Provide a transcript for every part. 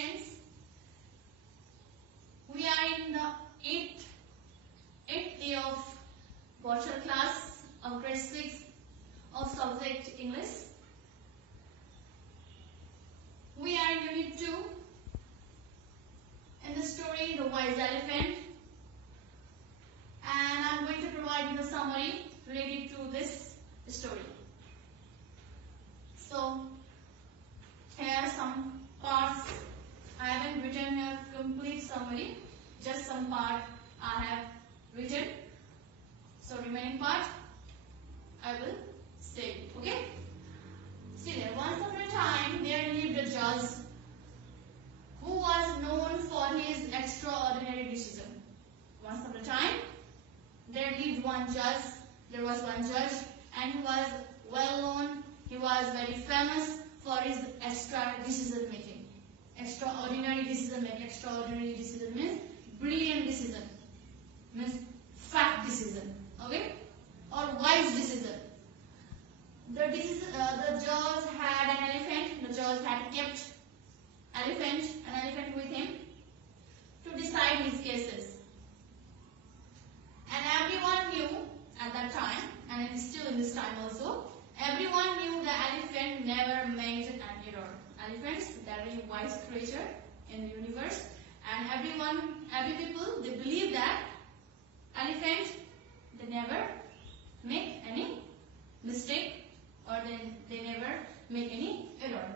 students. We are in the eighth day of virtual class of grade 6 of subject English. We are in unit 2 in the story The Wise Elephant, and I am going to provide you a summary related to this story. So here are some parts. I haven't written a complete summary, just some part I have written. So remaining part I will say. Okay? See there, once upon a time there lived a judge who was known for his extraordinary decision. Once upon a time there lived one judge. There was one judge, and he was well known. He was very famous for his extra decision making. Extraordinary decision making. Extraordinary decision means brilliant decision, means fact decision, okay, or wise decision. The judge had an elephant. The judge had kept an elephant with him to decide his cases. And everyone knew at that time, and it is still in this time also, everyone knew the elephant never made an error. Elephants, they are very wise creature in the universe, and every people, they believe that elephant, they never make any mistake, or they never make any error.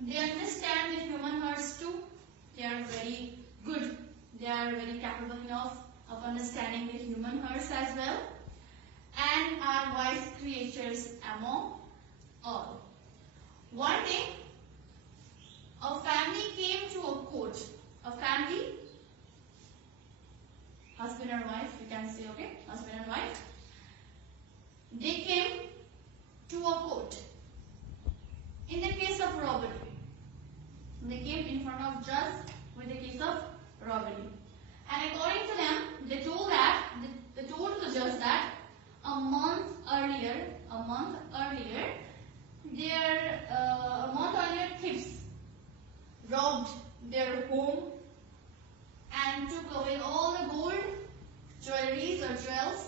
They understand the human hearts too. They are very good. They are very capable enough of understanding the human hearts as well, and are wise creatures among all. One day, a family came to a court. A family, husband and wife, you can say, okay, husband and wife. They came to a court in the case of robbery. They came in front of judge with the case of robbery. And according to them, they told the judge that a month earlier, thieves robbed their home and took away all the gold, jewelries or jewels,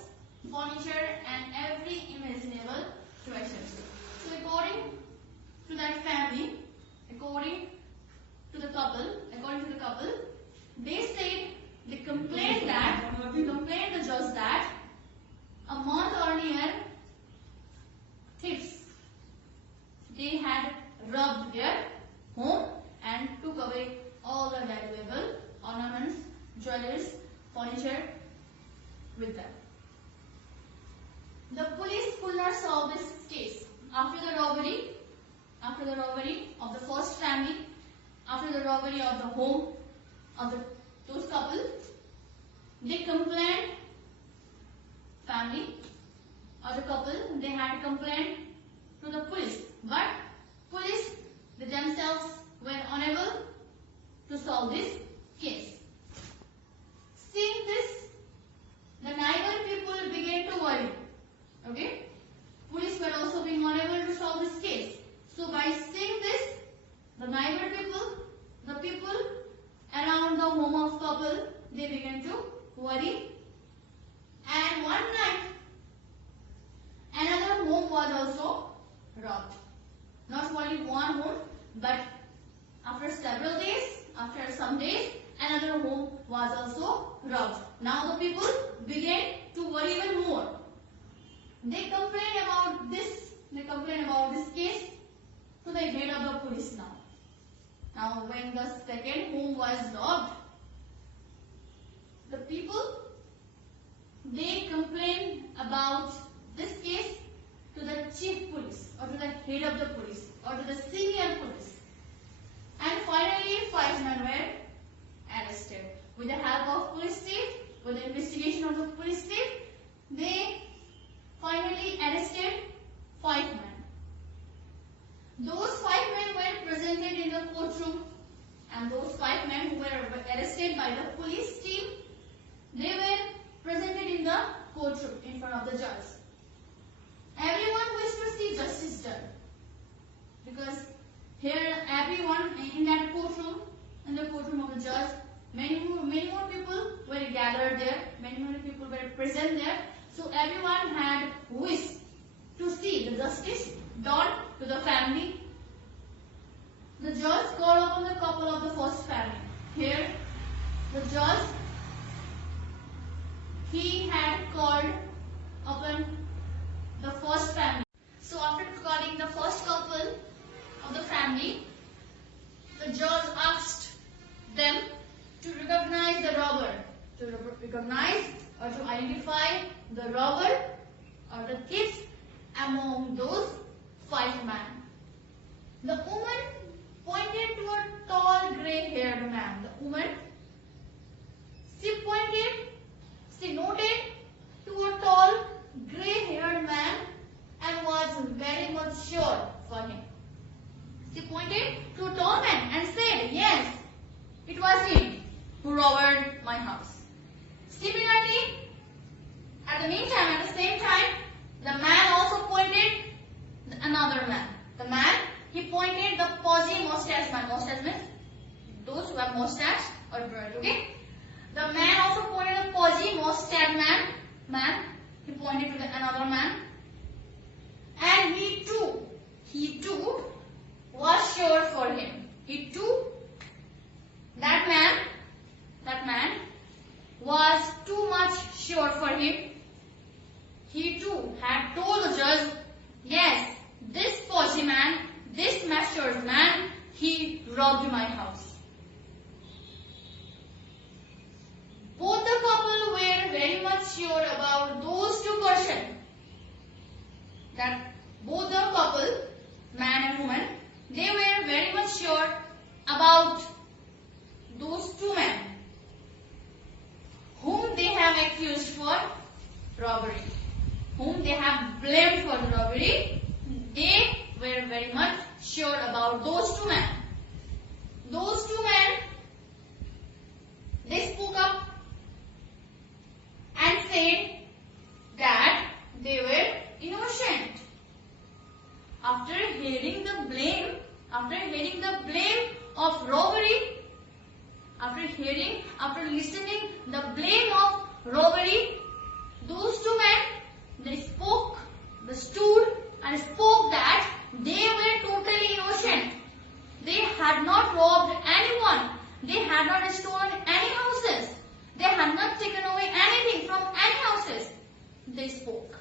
furniture, and every imaginable treasure. So according to that family, according to the couple, they complained the judge that a month earlier, thieves, they had robbed their home and took away all the valuable ornaments, jewelries, furniture with them. The police could not solve this case. After the robbery of the first family, after the robbery of the home of those couple, they complained, family or the couple, they had complained to the police, but police, they themselves were unable to solve this case. Seeing this, the neighbor people began to worry. Okay, police were also being unable to solve this case. So by seeing this, the neighbor people, the people around the home of couple, they began to worry. And one night, another home was also robbed. Not only one home, but after some days, another home was also robbed. Now the people began to worry even more. They complained about this case to the head of the police now. Now when the second home was robbed, the people, they complained about this case to the chief police, or to the head of the police, or to the senior police. And finally 5 men were arrested. With the help of police chief, with the investigation of the police chief, they finally arrested 5 men. Those 5 men were presented in the courtroom, and those 5 men who were arrested by the police team, they were presented in the courtroom in front of the judge. Everyone wished to see justice done, because here everyone in that courtroom, in the courtroom of the judge. Many more people were gathered there. Many people were present there. So everyone had wish to see the justice done to the family. The judge called upon the couple of the first family. Here, the judge, he had called upon the first family. So after calling the first couple of the family, the judge asked them to recognize the robber, to recognize or to identify the robber or the thief among those 5 men. The woman pointed to a tall grey-haired man. The woman, she noted to a tall grey-haired man and was very much sure for him. She pointed to a tall man and said, yes, it was him who robbed my house. Similarly, at the same time, the man also pointed another man. The man, he pointed the posy mustache man. Mustache means those who have mustache or beard, okay? The man also pointed the posy mustache man. He pointed to another man. And he too was sure for him. That man was too much sure for him. He too had told the judge, yes, this posy man, this master's man, he robbed my house. Both the couple were very much sure about those 2 persons. That both the couple, man and woman, they were very much sure about those 2 men whom they have accused for robbery, whom they have blamed for the robbery. They were very much sure about those 2 men. Those 2 men, they spoke up and said that they were innocent. After hearing the blame of robbery, after listening the blame of robbery, those 2 men, they stood and spoke that they were totally innocent. They had not robbed anyone. They had not stolen any houses. They had not taken away anything from any houses. They spoke.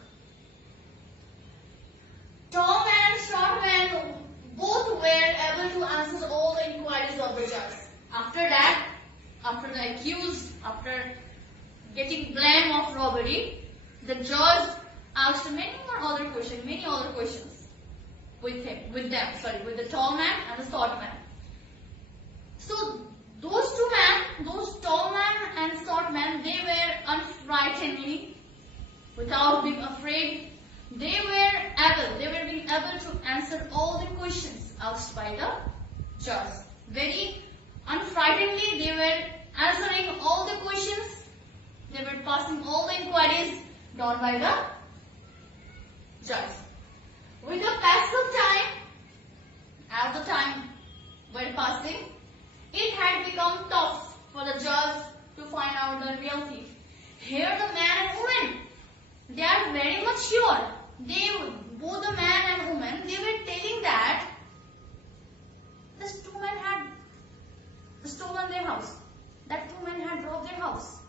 Tall man and short man both were able to answer all the inquiries of the judge. After that, after the accused, after getting blame of robbery, the judge asked many other questions with the tall man and the short man. So those 2 men, those tall man and short man, they were unfrightenedly, without being afraid, they were being able to answer all the questions asked by the judge. Very unfrightenedly, they were answering all the questions. They were passing all the inquiries done by the judge. With the passage of time, as the time were passing, it had become tough for the judge to find out the real thief. Here the man and woman, they are very much sure. Both the man and woman, they were telling that these 2 men had stolen their house. That 2 men had robbed their house.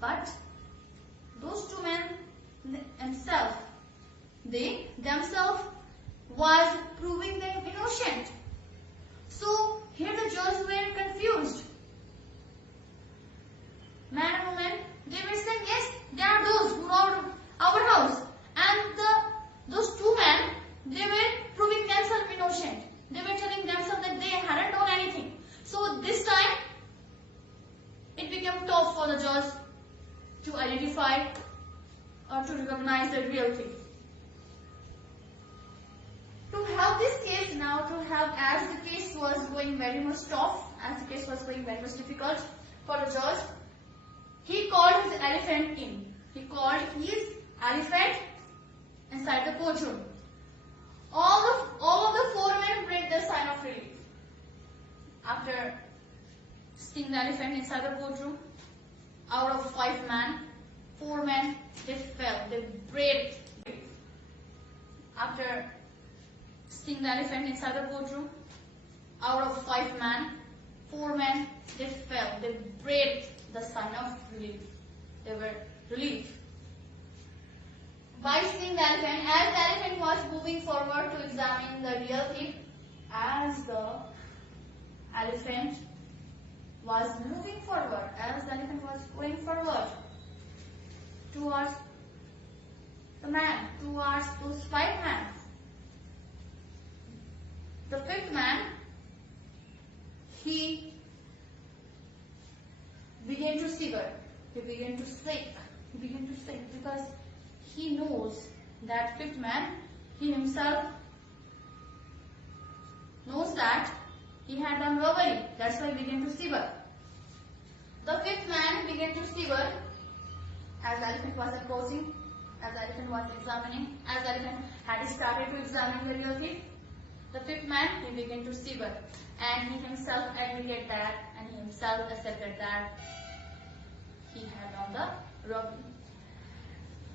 But those 2 men themselves was proving them innocent. So here the judges were confused. Man and woman, they were saying, yes, there are those who robbed our house. And those 2 men, they were proving themselves innocent. They were telling themselves that they hadn't done anything. So this time, it became tough for the judge to identify or to recognize the real thief. To help this case now, as the case was going very much tough, as the case was going very much difficult for the judge, he called his elephant in. He called his elephant inside the courtroom. All of the 4 men break the sign of relief. After sting the elephant inside the courtroom. Out of 5 men, 4 men, they fell. They braved. After sting the elephant inside the courtroom, out of 5 men, 4 men, they fell. They braved the sign of relief. They were relieved. By stinging the elephant, as the elephant was moving forward to examine the real thief, as the elephant was moving forward, as the elephant was going forward towards the man, towards those 5 men, the 5th man, he began to shiver, he began to shake, because he knows that 5th man, he himself knows that he had done robbery. That's why he began to shiver. The 5th man began to shiver as the elephant was approaching, as the elephant was examining, as the elephant had started to examine the real thief. The 5th man, he began to shiver, and he himself admitted that, and he himself accepted that he had done the robbery,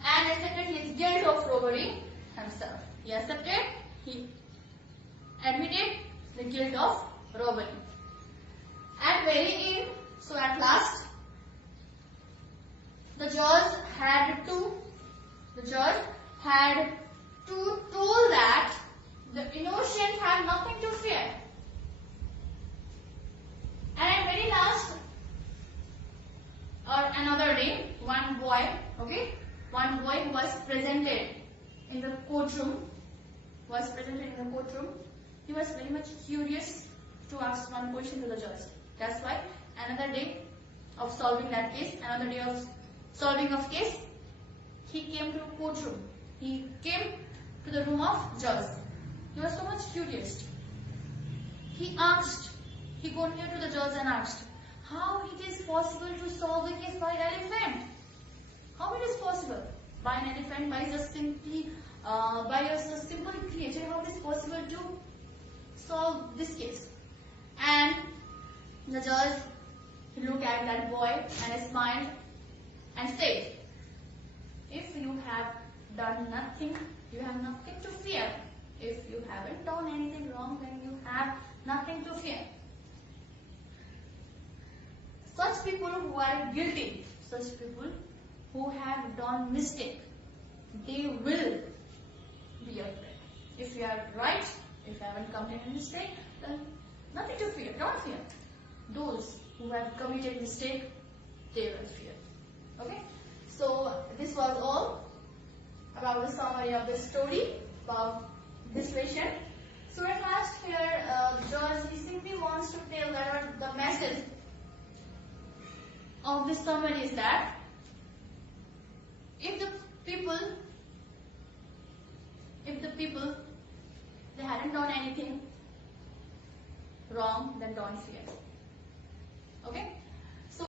and accepted his guilt of robbery himself. He accepted, he admitted the guilt of robbery. At very end, so at last, the judge had to told that the innocent had nothing to fear. And at very last, or another day, one boy who was presented in the courtroom, he was very much curious to ask one question to the judge. That's why another day of solving that case, another day of solving of case, he came to the courtroom. He came to the room of judge. He was so much curious. He go near to the judge and asked, how it is possible to solve the case by elephant? How it is possible? By an elephant, by just simply, by a simple creature, how it is possible to solve this case? And the judge looked at that boy and smiled and said, if you have done nothing, you have nothing to fear. If you haven't done anything wrong, then you have nothing to fear. Such people who are guilty, such people who have done mistake, they will be afraid. If you are right, if you haven't committed a mistake, then nothing to fear, don't fear. Those who have committed mistake, they will fear. Okay? So this was all about the summary of the story about this lesson. So at last here, George, he simply wants to tell that the message of this summary is that if the people they hadn't done anything wrong, then don't fear. Okay?